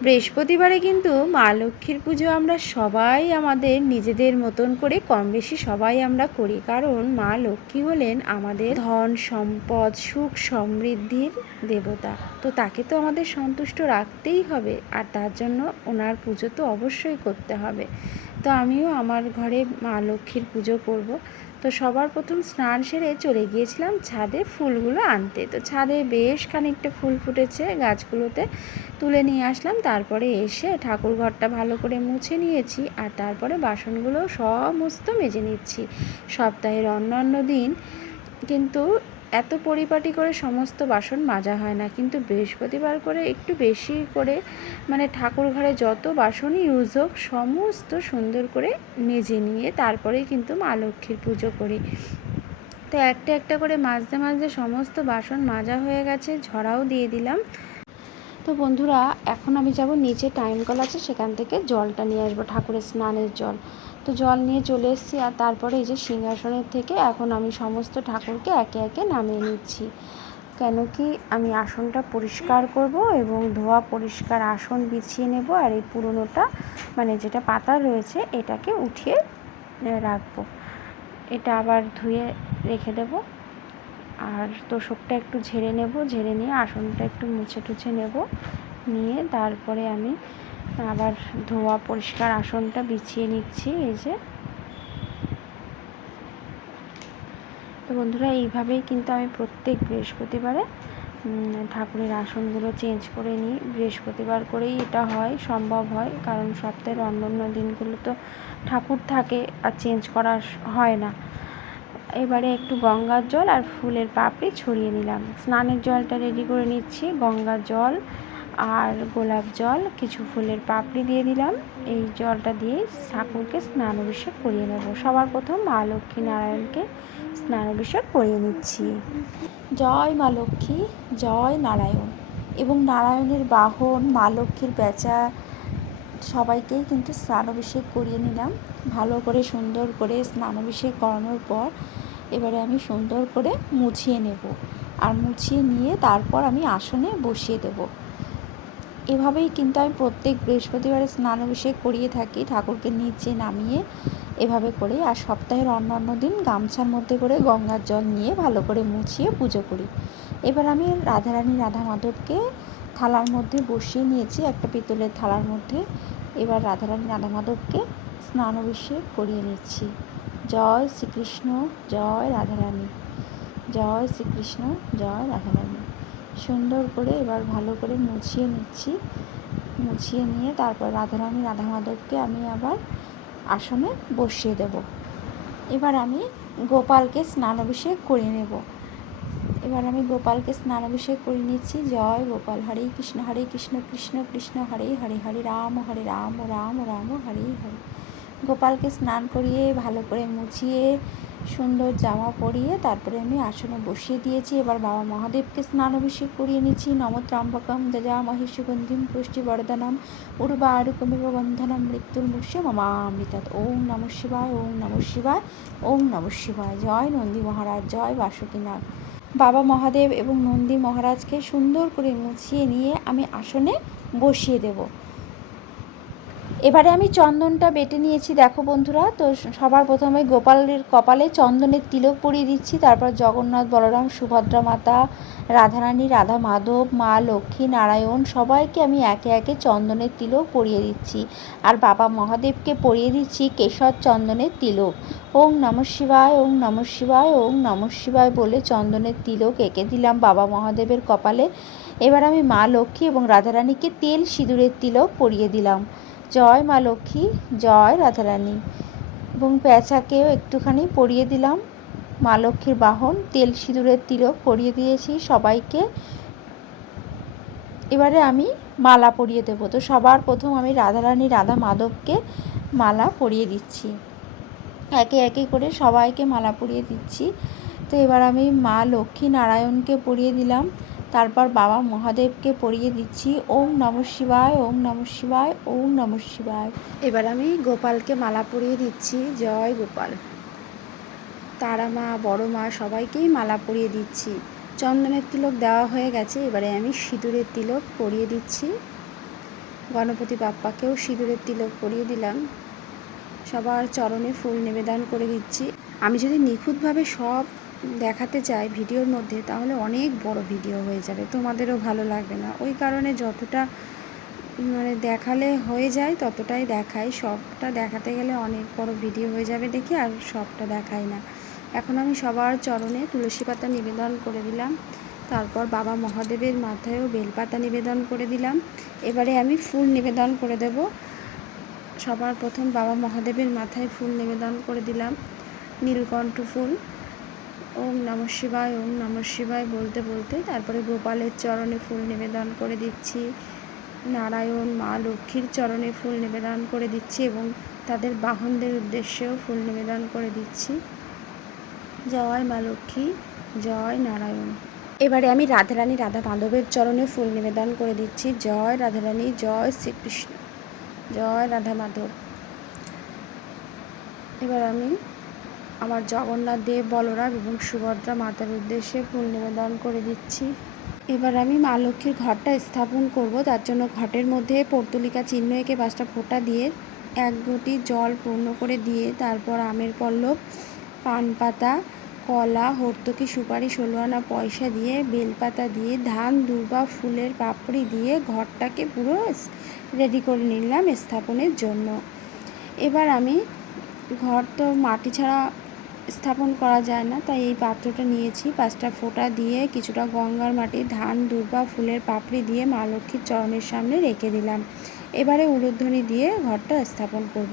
বৃহস্পতিবারে কিন্তু মা লক্ষ্মীর পুজো আমরা সবাই আমাদের নিজেদের মতন করে কম বেশি সবাই আমরা করি। কারণ মা লক্ষ্মী হলেন আমাদের ধন সম্পদ, সুখ সমৃদ্ধির দেবতা। তো তাকে তো আমাদের সন্তুষ্ট রাখতেই হবে। আর তার জন্য ওনার পুজো তো অবশ্যই করতে হবে। তো আমিও আমার ঘরে মা লক্ষ্মীর পুজো করব। তো সবার প্রথম স্নান সেরে চলে গিয়েছিলাম ছাদে ফুলগুলো আনতে। তো ছাদে বেশ খানিকটা ফুল ফুটেছে গাছগুলোতে, তুলে নিয়ে আসলাম। তারপরে এসে ঠাকুর ঘরটা ভালো করে মুছে নিয়েছি আর তারপরে বাসনগুলো সমস্ত মেজে নিচ্ছি। সপ্তাহের অন্যান্য দিন কিন্তু এত পরিপাটি করে সমস্ত বাসন মাজা হয় না। কিন্তু বৃহস্পতিবার করে একটু বেশি করে মানে ঠাকুর ঘরে যত বাসনই ইউজ হোক, সমস্ত সুন্দর করে মেজে নিয়ে তারপরে কিন্তু মা লক্ষ্মীর পুজো করি। তো একটা একটা করে মাজতে মাজতে সমস্ত বাসন মাজা হয়ে গেছে, ঝরাও দিয়ে দিলাম। তো বন্ধুরা, এখন আমি যাব নিচে টাইম কল আছে, সেখান থেকে জলটা নিয়ে আসব, ঠাকুরের স্নানের জল। তো জল নিয়ে চলে এসেছি, আর তারপরে এই যে সিংহাসনের থেকে এখন আমি সমস্ত ঠাকুরকে একে একে নামিয়ে নিচ্ছি। কেন কি আমি আসনটা পরিষ্কার করব এবং ধোয়া পরিষ্কার আসন বিছিয়ে নেব, আর এই পুরনোটা মানে যেটা পাতা রয়েছে, এটাকে উঠিয়ে রাখব। এটা আবার ধুয়ে রেখে দেব। আর তোষকটা একটু ঝেড়ে নেব, ঝেড়ে নিয়ে আসনটা একটু মুছে টুছে নেব। নিয়ে তারপরে আমি আবার ধোয়া পরিষ্কার আসনটা বিছিয়ে নিচ্ছি, এই যে। তো বন্ধুরা, এইভাবেই কিন্তু আমি প্রত্যেক বৃহস্পতিবারে ঠাকুরের আসনগুলো চেঞ্জ করে নিই। বৃহস্পতিবার করেই এটা হয়, সম্ভব হয়, কারণ সপ্তাহের অন্য অন্য দিনগুলো তো ঠাকুর থাকে আর চেঞ্জ করা হয় না। এবারে একটু গঙ্গার জল আর ফুলের পাপড়ি ছড়িয়ে নিলাম। স্নানের জলটা রেডি করে নিচ্ছি, গঙ্গার জল আর গোলাপ জল, কিছু ফুলের পাপড়ি দিয়ে দিলাম। এই জলটা দিয়ে ঠাকুরকে স্নান অভিষেক করিয়ে নেব। সবার প্রথম মা লক্ষ্মী নারায়ণকে স্নান অভিষেক করিয়ে নিচ্ছি। জয় মা লক্ষ্মী, জয় নারায়ণ। এবং নারায়ণের বাহন, মা লক্ষ্মীর বেচা, সবাইকেই কিন্তু স্নান অভিষেক করিয়ে নিলাম। ভালো করে সুন্দর করে স্নান অভিষেক করানোর পর এবারে আমি সুন্দর করে মুছিয়ে নেব। আর মুছিয়ে নিয়ে তারপর আমি আসনে বসিয়ে দেব। এভাবেই কিন্তু আমি প্রত্যেক বৃহস্পতিবারে স্নান অভিষেক করিয়ে থাকি, ঠাকুরকে নিচে নামিয়ে এভাবে করে আর সপ্তাহের অন্যান্য দিন গামছার মধ্যে করে গঙ্গার জল নিয়ে ভালো করে মুছিয়ে পুজো করি। এবার আমি রাধারানী রাধা মাধবকে থালার মধ্যে বসিয়ে নিয়েছি, একটা পিতলের থালার মধ্যে। এবার রাধারানী রাধা মাধবকে স্নান অভিষেক করিয়ে নিচ্ছি। জয় শ্রীকৃষ্ণ, জয় রাধারানী। জয় শ্রীকৃষ্ণ, জয় রাধারানী। সুন্দর করে এবার ভালো করে মুছিয়ে নিচ্ছি। মুছিয়ে নিয়ে তারপর রাধারানী রাধা মাধবকে আমি আবার আসনে বসিয়ে দেব। এবার আমি গোপালকে স্নান অভিষেক করে নেব। এবার আমি গোপালকে স্নান অভিষেক করে নিচ্ছি। জয় গোপাল, হরে কৃষ্ণ হরে কৃষ্ণ কৃষ্ণ কৃষ্ণ, হরে হরে হরে, রাম হরে রাম রাম রাম, হরে হরে। গোপালকে স্নান করিয়ে, ভালো করে মুছিয়ে, সুন্দর জামা পরিয়ে, তারপরে আমি আসনে বসিয়ে দিয়েছি। এবার বাবা মহাদেবকে স্নান অভিষেক করিয়ে নিচ্ছি। নমত্রাম্বকম যজা মহিষগন্ধিম পুষ্টি বর্ধনম উর্বারুকমিব বন্ধনম মৃত্যুর মুষ্য মামামৃতাৎ ওম নম শিবায়, ওম নম শিবায়, ওম নম শিবায়। জয় নন্দী মহারাজ, জয় বাসুকীনাথ বাবা মহাদেব এবং নন্দী মহারাজকে সুন্দর করে মুছিয়ে নিয়ে আমি আসনে বসিয়ে দেবো। এবারে আমি চন্দনটা বেটে নিয়েছি, দেখো বন্ধুরা। তো সবার প্রথমে গোপালের কপালে চন্দনের তিলক পরিয়ে দিচ্ছি, তারপর জগন্নাথ, বলরাম, সুভদ্রা মাতা, রাধারানী, রাধা মাধব, মা, লক্ষ্মী, নারায়ণ, সবাইকে আমি একে একে চন্দনের তিলক পরিয়ে দিচ্ছি। আর বাবা মহাদেবকে পরিয়ে দিচ্ছি কেশর চন্দনের তিলক। ওং নম শিবায় ওং নম শিবায় ওং নম শিবায় বলে চন্দনের তিলক এঁকে দিলাম বাবা মহাদেবের কপালে। এবার আমি মা, লক্ষ্মী এবং রাধারানীকে তেল সিঁদুরের তিলক পরিয়ে দিলাম। জয় মা লক্ষ্মী, জয় রাধারানী। এবং প্যাঁচাকেও একটুখানি পরিয়ে দিলাম। মা লক্ষ্মীর বাহন, তেল সিঁদুরের তিলক পরিয়ে দিয়েছি সবাইকে। এবারে আমি মালা পরিয়ে দেবো। তো সবার প্রথম আমি রাধারানী, রাধা মাধবকে মালা পরিয়ে দিচ্ছি। একে একে করে সবাইকে মালা পরিয়ে দিচ্ছি। তো এবার আমি মা লক্ষ্মী নারায়ণকে পরিয়ে দিলাম। তারপর বাবা মহাদেবকে পরিয়ে দিচ্ছি। ওম নম শিবায়, ওম নম শিবায়, ওম নম শিবায়। এবার আমি গোপালকে মালা পরিয়ে দিচ্ছি। জয় গোপাল। তারা মা, বড় মা, সবাইকেই মালা পরিয়ে দিচ্ছি। চন্দনের তিলক দেওয়া হয়ে গেছে। এবারে আমি সিঁদুরের তিলক পরিয়ে দিচ্ছি। গণপতি বাপ্পাকেও সিঁদুরের তিলক পরিয়ে দিলাম। সবার চরণে ফুল নিবেদন করে দিচ্ছি। আমি যদি নিখুঁতভাবে সব দেখাতে চাই ভিডিওর মধ্যে, তাহলে অনেক বড় ভিডিও হয়ে যাবে। তোমাদেরও ভালো লাগবে না। ওই কারণে যতটা মানে দেখালে হয়ে যায়, ততটাই দেখাই। সবটা দেখাতে গেলে অনেক বড় ভিডিও হয়ে যাবে দেখি, আর সবটা দেখাই না। এখন আমি সবার চরণে তুলসী পাতা নিবেদন করে দিলাম। তারপর বাবা মহাদেবের মাথায়ও বেলপাতা নিবেদন করে দিলাম। এবারে আমি ফুল নিবেদন করে দেব। সবার প্রথম বাবা মহাদেবের মাথায় ফুল নিবেদন করে দিলাম। নীলকণ্ঠ ফুল। ওম নম শিবায়, ওম নম শিবায় বলতে বলতে তারপরে গোপালের চরণে ফুল নিবেদন করে দিচ্ছি। নারায়ণ, মা লক্ষ্মীর চরণে ফুল নিবেদন করে দিচ্ছি এবং তাদের বাহনদের উদ্দেশ্যেও ফুল নিবেদন করে দিচ্ছি। জয় মা লক্ষ্মী, জয় নারায়ণ। এবারে আমি রাধারানী রাধা মাধবের চরণে ফুল নিবেদন করে দিচ্ছি। জয় রাধারানী, জয় শ্রীকৃষ্ণ। জয় রাধা মাধব। এবার আমি আমার জগন্নাথ দেব, বলরাম এবং সুভদ্রা মাতার উদ্দেশ্যে ফুল নিবেদন করে দিচ্ছি। এবার আমি মা লক্ষ্মীর ঘরটা স্থাপন করব। তার জন্য ঘটের মধ্যে পর্তুলিকা চিহ্ন এঁকে পাঁচটা ফোঁটা দিয়ে এক ঘটি জল পূর্ণ করে দিয়ে তারপর আমের পল্লব পান পাতা কলা, হর্তকি, সুপারি ষোলো আনা পয়সা দিয়ে বেলপাতা দিয়ে ধান, দুর্বা, ফুলের পাপড়ি দিয়ে ঘরটাকে পুরো রেডি করে নিলাম স্থাপনের জন্য। এবার আমি ঘর তো মাটি ছাড়া স্থাপন করা যায় না, তাই এই পাত্রটা নিয়েছি পাঁচটা ফোঁটা দিয়ে কিছুটা গঙ্গার মাটি ধান, দুর্বা ফুলের পাপড়ি দিয়ে মা লক্ষ্মীর চরণের সামনে রেখে দিলাম এবারে উলুধ্বনি দিয়ে ঘরটা স্থাপন করব।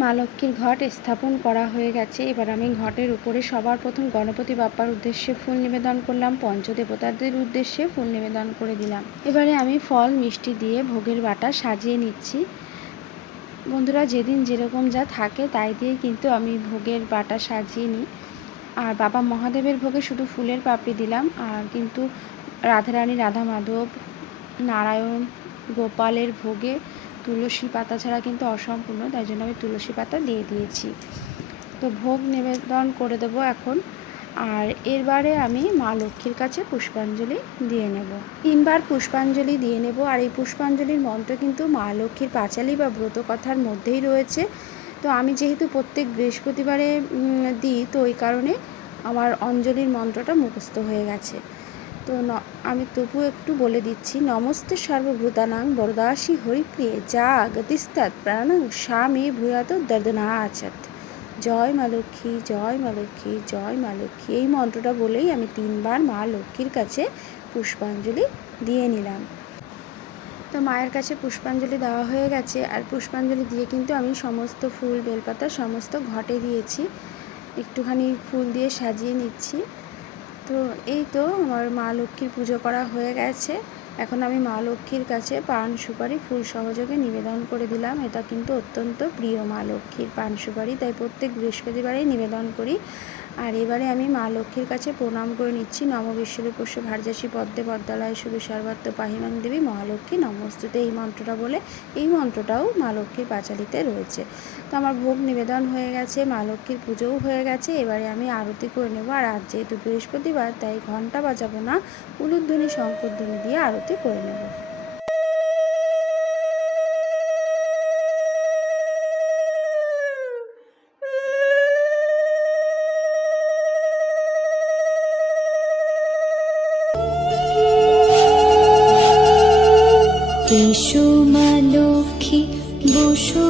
মা লক্ষ্মীর ঘট স্থাপন করা হয়ে গেছে। এবার আমি ঘটের উপরে সবার প্রথম গণপতি বাপ্পার উদ্দেশ্যে ফুল নিবেদন করলাম, পঞ্চদেবতাদের উদ্দেশ্যে ফুল নিবেদন করে দিলাম। এবারে আমি ফল, মিষ্টি দিয়ে ভোগের বাটা সাজিয়ে নিচ্ছি। বন্ধুরা, যেদিন যেরকম যা থাকে তাই দিয়ে কিন্তু আমি ভোগের বাটা সাজিয়ে নিই। আর বাবা মহাদেবের ভোগে শুধু ফুলের পাপড়ি দিলাম, আর কিন্তু রাধারানী, রাধা মাধব, নারায়ণ, গোপালের ভোগে তুলসী পাতা ছাড়া কিন্তু অসম্পূর্ণ, তাই জন্য আমি তুলসী পাতা দিয়ে দিয়েছি। তো ভোগ নিবেদন করে দেব এখন। আর এরবারে আমি মা লক্ষ্মীর কাছে পুষ্পাঞ্জলি দিয়ে নেব। তিনবার পুষ্পাঞ্জলি দিয়ে নেব, আর এই পুষ্পাঞ্জলির মন্ত্র কিন্তু মা লক্ষ্মীর পাঁচালি বা ব্রত কথার মধ্যেই রয়েছে। তো আমি যেহেতু প্রত্যেক বৃহস্পতিবারে দিই, তো ওই কারণে আমার অঞ্জলির মন্ত্রটা মুখস্থ হয়ে গেছে। তো আমি তবু একটু বলে দিচ্ছি, নমস্তে সর্বভূতানাং বরদাসী হরিপ্রিয়ে যা গতিস্তাৎ প্রাণং স্বামী ভূয়াত দর্দনাচাত জয় মা লক্ষ্মী, জয় মা লক্ষ্মী, জয় মা লক্ষ্মী, এই মন্ত্রটা বলেই আমি তিনবার মা লক্ষ্মীর কাছে পুষ্পাঞ্জলি দিয়ে নিলাম। তো মায়ের কাছে পুষ্পাঞ্জলি দেওয়া হয়ে গেছে, আর পুষ্পাঞ্জলি দিয়ে কিন্তু আমি সমস্ত ফুল, বেলপাতা সমস্ত ঘটে দিয়েছি। একটুখানি ফুল দিয়ে সাজিয়ে নিচ্ছি। তো এই তো আমার মা লক্ষ্মীর পুজো করা হয়ে গেছে। এখন আমি মা লক্ষ্মীর কাছে পান সুপারি ফুল সহযোগে নিবেদন করে দিলাম। এটা কিন্তু অত্যন্ত প্রিয় মা লক্ষ্মীর পান সুপারি, তাই প্রত্যেক বৃহস্পতিবারেই নিবেদন করি। আর এবারে আমি মা লক্ষ্মীর কাছে প্রণাম করে নিচ্ছি। নম বিশ্বরূপস্য ভারজাসী পদ্মে পদ্মালয় শুভ সর্বাত্ম পাহিমাং দেবী মহালক্ষ্মী নমস্তুতে এই মন্ত্রটা বলে এই মন্ত্রটাও মা লক্ষ্মীর পাঁচালিতে রয়েছে। তো আমার ভোগ নিবেদন হয়ে গেছে, মা লক্ষ্মীর পুজোও হয়ে গেছে। এবারে আমি আরতি করে নেব আর আজ যেহেতু বৃহস্পতিবার, তাই ঘণ্টা বাজাবো না উলুধ্বনি শঙ্করধ্বনি দিয়ে আরতি করে নেব। এসো মা লক্ষ্মী বসো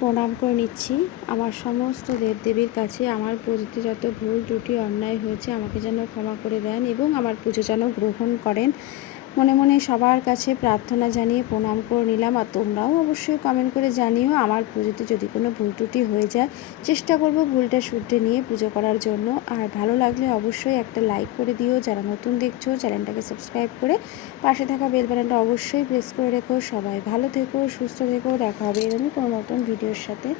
প্রণাম করে নিচ্ছি। আমার সমস্ত দেবদেবীর কাছে আমার পুজোতে যত ভুল, ত্রুটি, অন্যায় হয়েছে, আমাকে যেন ক্ষমা করে দেন এবং আমার পুজো যেন গ্রহণ করেন। মনে মনে সবার কাছে প্রার্থনা জানিয়ে প্রণাম করে নিলাম আর তোমরাও অবশ্যই কমেন্ট করে জানিও আমার পুজোতে যদি কোনো ভুল ত্রুটি হয়ে যায়। চেষ্টা করব ভুলটা শুদ্ধে নিয়ে পুজো করার জন্য। আর ভালো লাগলে অবশ্যই একটা লাইক করে দিও। যারা নতুন দেখছ, চ্যানেলটাকে সাবস্ক্রাইব করে পাশে থাকা বেল বাটনটা অবশ্যই প্রেস করে রেখো। সবাই ভালো থেকো, সুস্থ থেকো। দেখা হবে এরকমই কোনো নতুন ভিডিওর সাথে।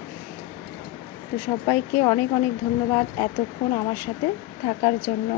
তো সবাইকে অনেক অনেক ধন্যবাদ এতক্ষণ আমার সাথে থাকার জন্য।